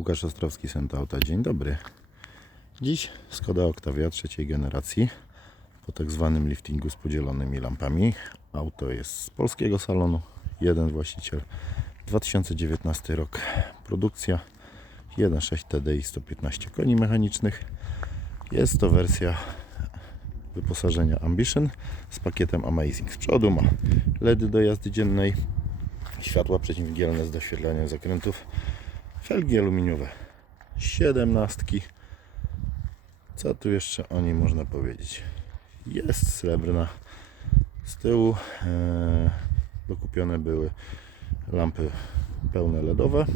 Łukasz Ostrowski, Sentauta. Dzień dobry. Dziś Skoda Octavia trzeciej generacji po tak zwanym liftingu z podzielonymi lampami. Auto jest z polskiego salonu, jeden właściciel. 2019 rok produkcja 1.6 TDI 115 koni mechanicznych. Jest to wersja wyposażenia Ambition z pakietem Amazing. Z przodu ma LEDy do jazdy dziennej, światła przeciwmgielne z doświetlaniem zakrętów, felgi aluminiowe, 17. Co tu jeszcze o niej można powiedzieć? Jest srebrna. Z tyłu e, dokupione były lampy pełne LEDowe.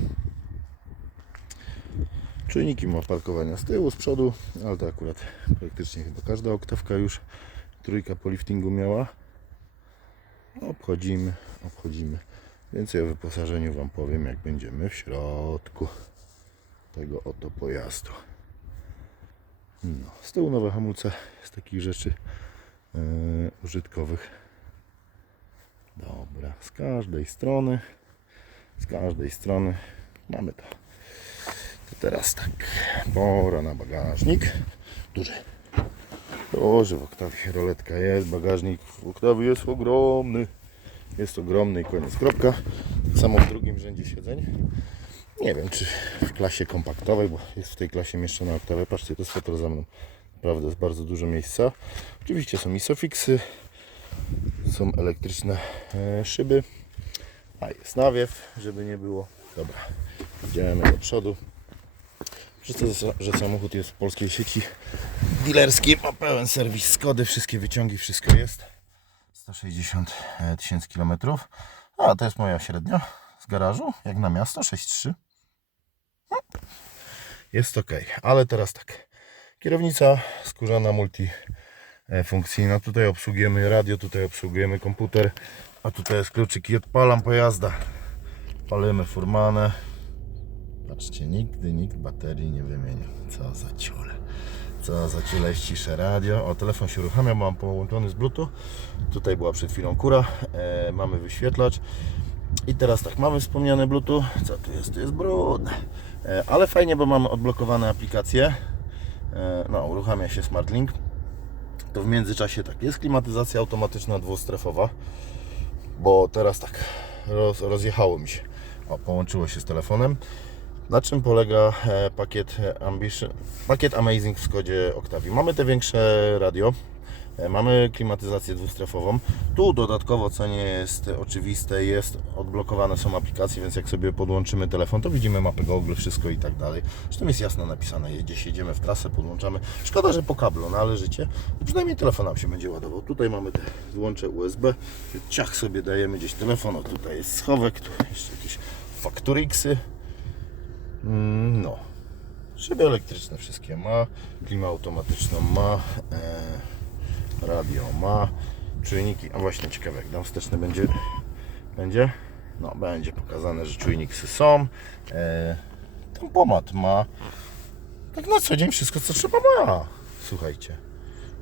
Czujniki ma parkowania z tyłu, z przodu, ale to akurat praktycznie chyba każda oktawka już trójka po liftingu miała. Obchodzimy, obchodzimy. Więcej o wyposażeniu Wam powiem, jak będziemy w środku tego oto pojazdu. No, z tyłu nowe hamulce z takich rzeczy yy, użytkowych. Dobra, z każdej strony, z każdej strony mamy to. To teraz tak, pora na bagażnik. Duży. Duży w Oktawie roletka jest, bagażnik w Oktawie jest ogromny. Jest ogromny i koniec, kropka. Tak samo w drugim rzędzie siedzeń. Nie wiem, czy w klasie kompaktowej, bo jest w tej klasie mieszczona Oktawia. Patrzcie, to jest fotel za mną. Naprawdę jest bardzo dużo miejsca. Oczywiście są isofixy, są elektryczne e, szyby, a jest nawiew, żeby nie było. Dobra, idziemy do przodu. Przez to, że samochód jest w polskiej sieci dealerskiej, ma pełen serwis Skody, wszystkie wyciągi, wszystko jest. 160 tysięcy kilometrów. A to jest moja średnia z garażu, jak na miasto 6,3. No, Jest ok, ale teraz tak. Kierownica skórzana multifunkcyjna. Tutaj obsługujemy radio, tutaj obsługujemy komputer, a tutaj jest kluczyk i odpalam pojazda. Palimy furmanę. Patrzcie, nigdy nikt baterii nie wymienił. Co za ciule. Co za ciule, ściszę radio. O, telefon się uruchamia, mam połączony z Bluetooth. Tutaj była przed chwilą kura. E, mamy wyświetlacz. I teraz tak, mamy wspomniane Bluetooth. Co tu jest? Tu jest brudne. E, ale fajnie, bo mamy odblokowane aplikacje. E, no, uruchamia się SmartLink. To w międzyczasie tak, jest klimatyzacja automatyczna dwustrefowa. Bo teraz tak, roz, rozjechało mi się. O, połączyło się z telefonem. Na czym polega e, pakiet Ambition, pakiet Amazing w Skodzie Octavii? Mamy te większe radio, e, mamy klimatyzację dwustrefową. Tu dodatkowo, co nie jest oczywiste, jest odblokowane są aplikacje, więc jak sobie podłączymy telefon, to widzimy mapę Google, wszystko i tak dalej. Zresztą jest jasno napisane, gdzieś jedziemy w trasę, podłączamy. Szkoda, że po kablu, no ale życie. Przynajmniej telefon nam się będzie ładował. Tutaj mamy te złącze USB, ciach sobie dajemy gdzieś telefon, o tutaj jest schowek, tu jeszcze jakieś fakturyksy. Mm, No. Szyby elektryczne wszystkie ma, klimę automatyczną ma, e, radio ma, czujniki, a właśnie ciekawe jak tam wsteczny będzie, będzie? No będzie pokazane, że czujniki są, e, tempomat ma, tak na co dzień wszystko co trzeba ma, słuchajcie.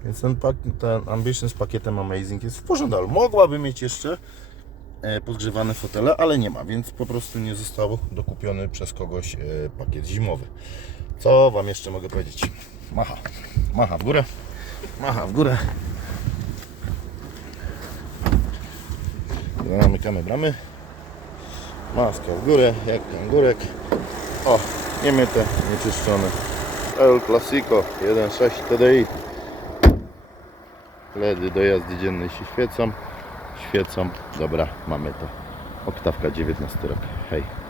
Więc ten, ten Ambition z pakietem Amazing jest w porządku. Mogłaby mieć jeszcze podgrzewane fotele, ale nie ma, więc po prostu nie został dokupiony przez kogoś e, pakiet zimowy. Co Wam jeszcze mogę powiedzieć? Macha, macha w górę, macha w górę. Zamykamy bramy. Maska w górę, jak kangurek. O, niemyte, nieczyszczone. El Clasico 1.6 TDI. LEDy do jazdy dziennej się świecą. Świecą. Dobra, mamy to. Oktawka 19 rok. Hej.